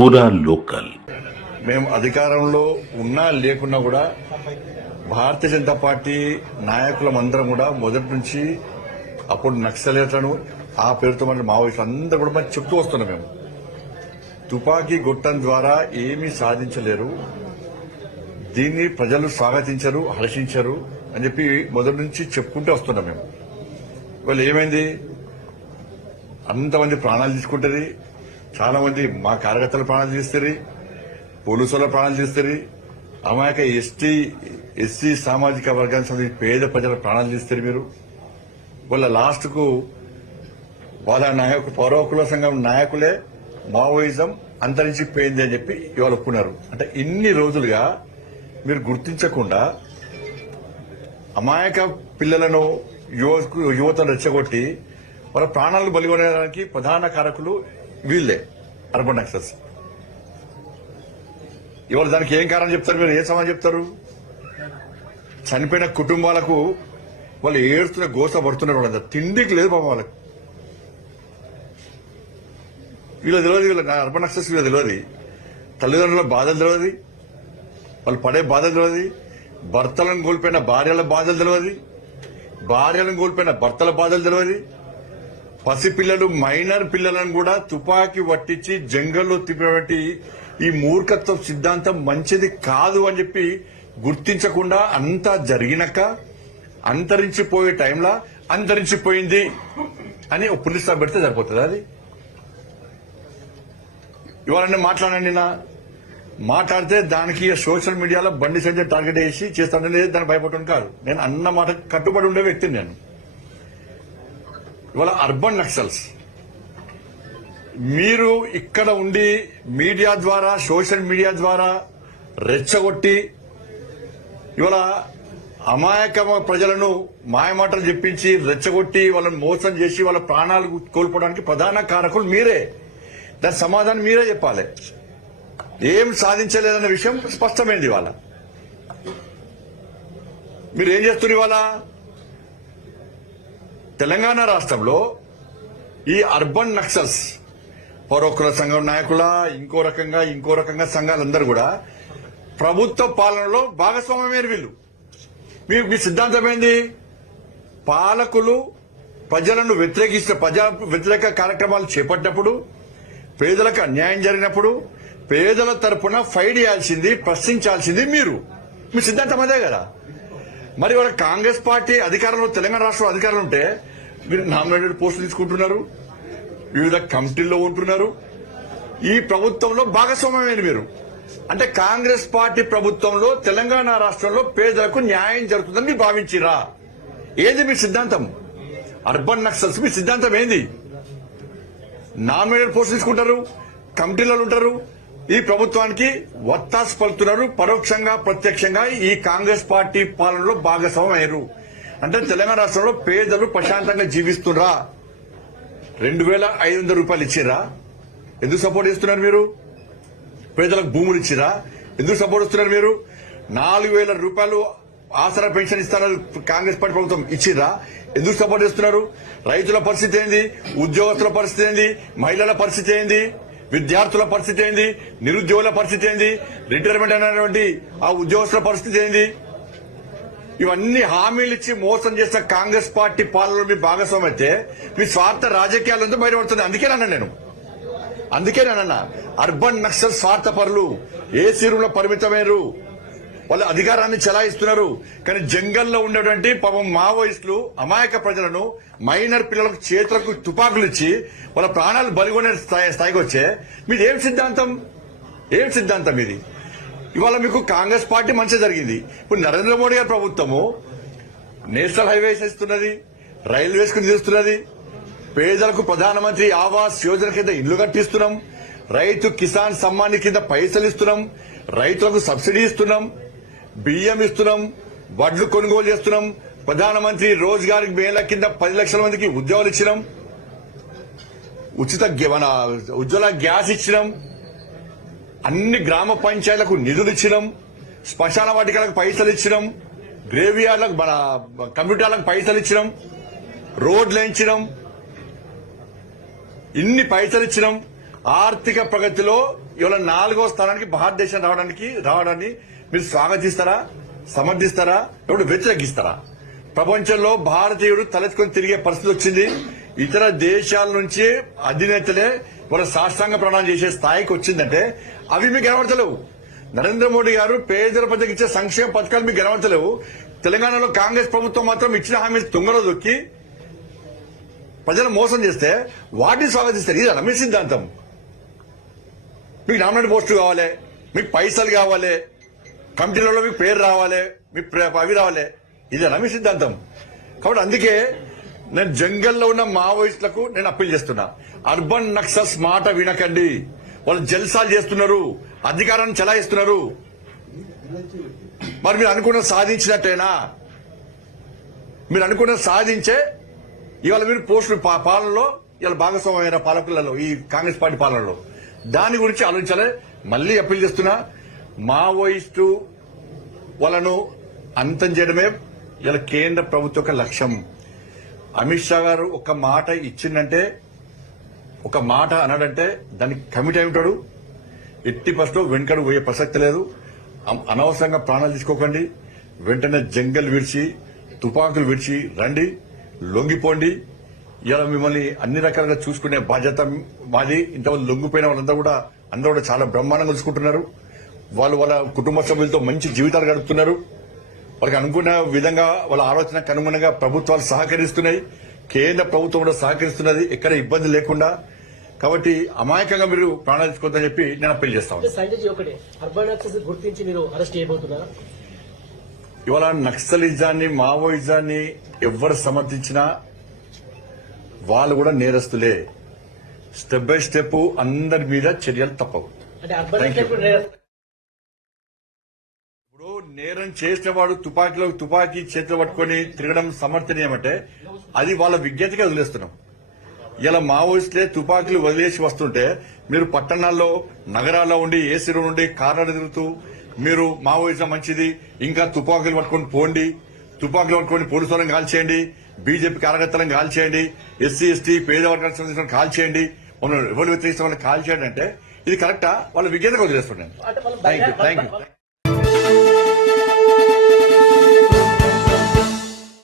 పూరా లోకల్. మేము అధికారంలో ఉన్నా లేకున్నా కూడా భారతీయ జనతా పార్టీ నాయకులం అందరం కూడా మొదటి నుంచి అప్పుడు నక్సలేట్లను ఆ పేరుతో మన మావోయిస్టులు అందరూ కూడా మనం చెప్తూ వస్తున్నాం మేము. తుపాకీ గొట్టం ద్వారా ఏమీ సాధించలేరు. దీన్ని ప్రజలు స్వాగతించరు హర్షించరు అని చెప్పి మొదటి నుంచి చెప్పుకుంటూ వస్తున్నాం మేము. వాళ్ళు ఏమైంది? అంతమంది ప్రాణాలు తీసుకుంటుంది. చాలా మంది మా కార్యకర్తల ప్రాణాలు తీస్తారు పోలీసుల ప్రాణాలు తీస్తారు అమాయక ఎస్టీ ఎస్సీ సామాజిక వర్గానికి సంబంధించి పేద ప్రజల ప్రాణాలు తీస్తారు మీరు. వాళ్ళ లాస్ట్కు వాళ్ళ నాయకు పౌరకుల సంఘం నాయకులే మావోయిజం అంతరించిపోయింది అని చెప్పి ఇవాళ ఒప్పుకున్నారు. అంటే ఇన్ని రోజులుగా మీరు గుర్తించకుండా అమాయక పిల్లలను యువకు యువతను రెచ్చగొట్టి వాళ్ళ ప్రాణాలను బలిగొనడానికి ప్రధాన కారకులు వీళ్ళే. అర్బన్ నక్సల్స్ ఇవాళ దానికి ఏం కారణం చెప్తారు మీరు? ఏ సమాధానం చెప్తారు? చనిపోయిన కుటుంబాలకు వాళ్ళు ఏడుస్తున్న గోస పడుతున్నారు వాళ్ళంతా. తిండికి లేదు బాబు వాళ్ళకి. వీళ్ళ తెలియదు వీళ్ళ నా అర్బన్ నక్సల్స్ వీళ్ళ తెలియదు. తల్లిదండ్రుల బాధలు తెలియదు. వాళ్ళు పడే బాధలు తెలియదు. భర్తలను కోల్పోయిన భార్యల బాధలు తెలియదు. భార్యలను కోల్పోయిన భర్తల బాధలు తెలియదు. పసిపిల్లలు మైనర్ పిల్లలను కూడా తుపాకీ పట్టించి జంగల్లో తిప్పబట్టి ఈ మూర్ఖత్వ సిద్ధాంతం మంచిది కాదు అని చెప్పి గుర్తించకుండా అంతా జరిగినాక అంతరించిపోయే టైంలో అంతరించిపోయింది అని ఒక స్టాప్ పెడితే సరిపోతుంది అది? ఇవాళ మాట్లాడండి నా మాట్లాడితే దానికి సోషల్ మీడియాలో బండి సంజయ్ టార్గెట్ చేసి చేస్తానని లేదు దాన్ని భయపడటం కాదు. నేను అన్న మాట కట్టుబడి ఉండే వ్యక్తిని నేను. ఇవాళ అర్బన్ నక్సల్స్. మీరు ఇక్కడ ఉండి మీడియా ద్వారా సోషల్ మీడియా ద్వారా రెచ్చగొట్టి ఇవాళ అమాయక ప్రజలను మాయమాటలు చెప్పించి రెచ్చగొట్టి వాళ్ళని మోసం చేసి వాళ్ళ ప్రాణాలు కోల్పోవడానికి ప్రధాన కారకులు మీరే. దాని సమాధానం మీరే చెప్పాలి. ఏం సాధించలేదన్న విషయం స్పష్టమైంది ఇవాళ. మీరు ఏం చేస్తున్నారు ఇవాళ? తెలంగాణ రాష్ట్రంలో ఈ అర్బన్ నక్సల్స్ పౌరకుల సంఘం నాయకుల ఇంకో రకంగా ఇంకో రకంగా సంఘాలందరూ కూడా ప్రభుత్వ పాలనలో భాగస్వామ్యమైన వీళ్ళు. మీ మీ సిద్ధాంతం ఏంది? పాలకులు ప్రజలను వ్యతిరేకిస్తే ప్రజా వ్యతిరేక కార్యక్రమాలు చేపట్టినప్పుడు పేదలకు అన్యాయం జరిగినప్పుడు పేదల తరపున ఫైట్ చేయాల్సింది ప్రశ్నించాల్సింది మీరు. మీ సిద్ధాంతం అదే కదా. మరి వాళ్ళ కాంగ్రెస్ పార్టీ అధికారంలో తెలంగాణ రాష్ట్రంలో అధికారంలో ఉంటే మీరు నామినేటెడ్ పోస్టులు తీసుకుంటున్నారు వివిధ కమిటీల్లో ఉంటున్నారు. ఈ ప్రభుత్వంలో భాగస్వామ్యమైన మీరు? అంటే కాంగ్రెస్ పార్టీ ప్రభుత్వంలో తెలంగాణ రాష్ట్రంలో పేదలకు న్యాయం జరుగుతుందని మీరు భావించిరా? ఏది మీ సిద్ధాంతం? అర్బన్ నక్సల్స్ మీ సిద్ధాంతం ఏంది? నామినేటెడ్ పోస్ట్ తీసుకుంటారు కమిటీలలో ఉంటారు. ఈ ప్రభుత్వానికి వత్తాసు పలుతున్నారు పరోక్షంగా ప్రత్యక్షంగా ఈ కాంగ్రెస్ పార్టీ పాలనలో భాగస్వామ్యం అయ్యారు అంటే తెలంగాణ రాష్ట్రంలో పేదలు ప్రశాంతంగా జీవిస్తున్నా రెండు వేల ఐదు వందల రూపాయలు ఇచ్చిరా ఎందుకు సపోర్ట్ చేస్తున్నారు మీరు? పేదలకు భూములు ఇచ్చిరా ఎందుకు సపోర్ట్ ఇస్తున్నారు మీరు? నాలుగు వేల రూపాయలు ఆసరా పెన్షన్ ఇస్తున్నారు కాంగ్రెస్ పార్టీ ప్రభుత్వం ఇచ్చిరా ఎందుకు సపోర్ట్ చేస్తున్నారు? రైతుల పరిస్థితి ఏంది? ఉద్యోగస్తుల పరిస్థితి ఏంది? మహిళల పరిస్థితి ఏంది? విద్యార్థుల పరిస్థితి ఏంది? నిరుద్యోగుల పరిస్థితి ఏంది? రిటైర్మెంట్ అయినటువంటి ఆ ఉద్యోగస్తుల పరిస్థితి ఏంది? ఇవన్నీ హామీలు ఇచ్చి మోసం చేసిన కాంగ్రెస్ పార్టీ పాలనలో మీ భాగస్వామి అయితే మీ స్వార్థ రాజకీయాలంతా బయటపడుతుంది. అందుకే నన్న నేను. అందుకే నన్న అర్బన్ నక్సల్ స్వార్థపరులు. ఏ సీరులో లో వాళ్ళు అధికారాన్ని చెలాయిస్తున్నారు. కానీ జంగల్లో ఉన్నటువంటి పాపం మావోయిస్టులు అమాయక ప్రజలను మైనర్ పిల్లలకు చేతులకు తుపాకులు ఇచ్చి వాళ్ళ ప్రాణాలు బలిగొనే స్థాయి స్థాయికి వచ్చే మీది ఏం సిద్ధాంతం? ఏం సిద్ధాంతం ఇది? ఇవాళ మీకు కాంగ్రెస్ పార్టీ మంచి జరిగింది. ఇప్పుడు నరేంద్ర మోడీ గారి ప్రభుత్వము నేషనల్ హైవేస్ ఇస్తున్నది రైల్వేస్కు నిలుస్తున్నది. పేదలకు ప్రధానమంత్రి ఆవాస్ యోజన కింద ఇల్లు కట్టిస్తున్నాం. రైతు కిసాన్ సమ్మాన్ కింద పైసలు ఇస్తున్నాం. రైతులకు సబ్సిడీ ఇస్తున్నాం. బియ్యం ఇస్తున్నాం. వడ్లు కొనుగోలు చేస్తున్నాం. ప్రధానమంత్రి రోజ్గార్ మేళ కింద పది లక్షల మందికి ఉద్యోగాలు ఇచ్చినాం. ఉచిత మన ఉజ్వల గ్యాస్ ఇచ్చినాం. అన్ని గ్రామ పంచాయతీలకు నిధులు ఇచ్చినాం శ్మశాన వాటికలకు పైసలు ఇచ్చినాం గ్రేవియార్లకు మన కంప్యూటర్లకు పైసలు ఇచ్చినాం రోడ్లు వేయించినాం ఇన్ని పైసలు ఇచ్చినాం. ఆర్థిక ప్రగతిలో ఇవాళ నాలుగో స్థానానికి భారతదేశం రావడానికి రావడాన్ని మీరు స్వాగతిస్తారా సమర్థిస్తారా ఇప్పుడు వ్యతిరేకిస్తారా? ప్రపంచంలో భారతీయుడు తలెత్తుకొని తిరిగే పరిస్థితి వచ్చింది. ఇతర దేశాల నుంచి అధినేతలే వాళ్ళ సాష్టాంగ ప్రమాణం చేసే స్థాయికి వచ్చిందంటే అవి మీకు కనబడతలేవు నరేంద్ర మోడీ గారు పేదల ప్రజలకు ఇచ్చే సంక్షేమ పథకాలు మీకు కనబడతలేవు తెలంగాణలో కాంగ్రెస్ ప్రభుత్వం మాత్రం ఇచ్చిన హామీ తుంగలో దొక్కి ప్రజలు మోసం చేస్తే వాటిని స్వాగతిస్తారు. ఇది రమేష్ సిద్ధాంతం. మీకు నామినేట్ పోస్టులు కావాలి మీకు పైసలు కావాలి కమిటీలలో మీకు పేరు రావాలి మీ అవి రావాలి. ఇది రమేష్ సిద్ధాంతం. కాబట్టి అందుకే నేను జంగల్లో ఉన్న మావోయిస్టులకు నేను అప్పీల్ చేస్తున్నా. అర్బన్ నక్సల్స్ మాట వినకండి. వాళ్ళు జల్సాలు చేస్తున్నారు. అధికారాన్ని చలాయిస్తున్నారు. మరి మీరు అనుకున్న సాధించినట్టేనా? మీరు అనుకున్న సాధించే ఇవాళ మీరు పోస్టులు పా- పాలనలో ఇవాళ భాగస్వామ్యమైన పాలకులలో ఈ కాంగ్రెస్ పార్టీ పాలనలో. దాని గురించి ఆలోచించాలి. మళ్ళీ అప్పీల్ చేస్తున్నా. మావోయిస్టు వాళ్ళను అంతం చేయడమే ఇలా కేంద్ర ప్రభుత్వ లక్ష్యం. అమిత్ షా గారు ఒక మాట ఇచ్చిందంటే ఒక మాట అన్నాడంటే దానికి కమిట్ అయి ఉంటాడు ఎట్టి ఫస్ట్ వెనుకడు పోయే ప్రసక్తి లేదు. అనవసరంగా ప్రాణాలు తీసుకోకండి. వెంటనే జంగల్ విడిచి తుపాకులు విడిచి రండి. లొంగిపోండి. ఇలా మిమ్మల్ని అన్ని రకాలుగా చూసుకునే బాధ్యత మాది. ఇంతమంది లొంగిపోయిన వాళ్ళంతా కూడా అందరూ కూడా చాలా బ్రహ్మాండంగా చూసుకుంటున్నారు. వాళ్ళు వాళ్ళ కుటుంబ సభ్యులతో మంచి జీవితాలు గడుపుతున్నారు. వాళ్ళకి అనుకున్న విధంగా వాళ్ళ ఆలోచనకు అనుగుణంగా ప్రభుత్వాలు సహకరిస్తున్నాయి. కేంద్ర ప్రభుత్వం కూడా సహకరిస్తున్నది. ఎక్కడ ఇబ్బంది లేకుండా. కాబట్టి అమాయకంగా మీరు ప్రాణాలు తీసుకోవద్దని చెప్పి నేను అప్పీల్ చేస్తా ఉన్నాను. సంజయ్ జీ ఒకటే. అర్బన్ యాక్సెస్ గుర్తించి మీరు అరెస్ట్ చేయబోతున్నారా? ఇవాళ నక్సలిజాన్ని మావోయిజాన్ని ఎవరు సమర్థించినా వాళ్ళు కూడా నేరస్తులే. స్టెప్ బై స్టెప్ అందరి మీద చర్యలు తప్పవు. నేర- చేసిన వాడు తుపాకీలో తుపాకీ చేతిలో పట్టుకొని తిరగడం సమర్థనీయమంటే అది వాళ్ళ విజ్ఞతగా వదిలేస్తున్నాం. ఇలా మావోయిస్టులే తుపాకీలు వదిలేసి వస్తుంటే మీరు పట్టణాల్లో నగరాల్లో ఉండి ఏసీలో ఉండి కార్లలో తిరుగుతూ మీరు మావోయిజం మంచిది ఇంకా తుపాకులు పట్టుకొని పోండి తుపాకులు పట్టుకొని పోలీసు వాళ్ళని కాల్చేయండి బీజేపీ కార్యకర్తలను కాల్చేయండి ఎస్సీ ఎస్టీ పేద వర్గాలకు సంబంధించిన కాల్చేయండి మనం ఎవరు వ్యతిరేకిస్తున్న వాళ్ళని కాల్చేయండి అంటే ఇది కరెక్టా? వాళ్ళ విజ్ఞతగా వదిలేస్తున్నాను థ్యాంక్ యూ థ్యాంక్ యూ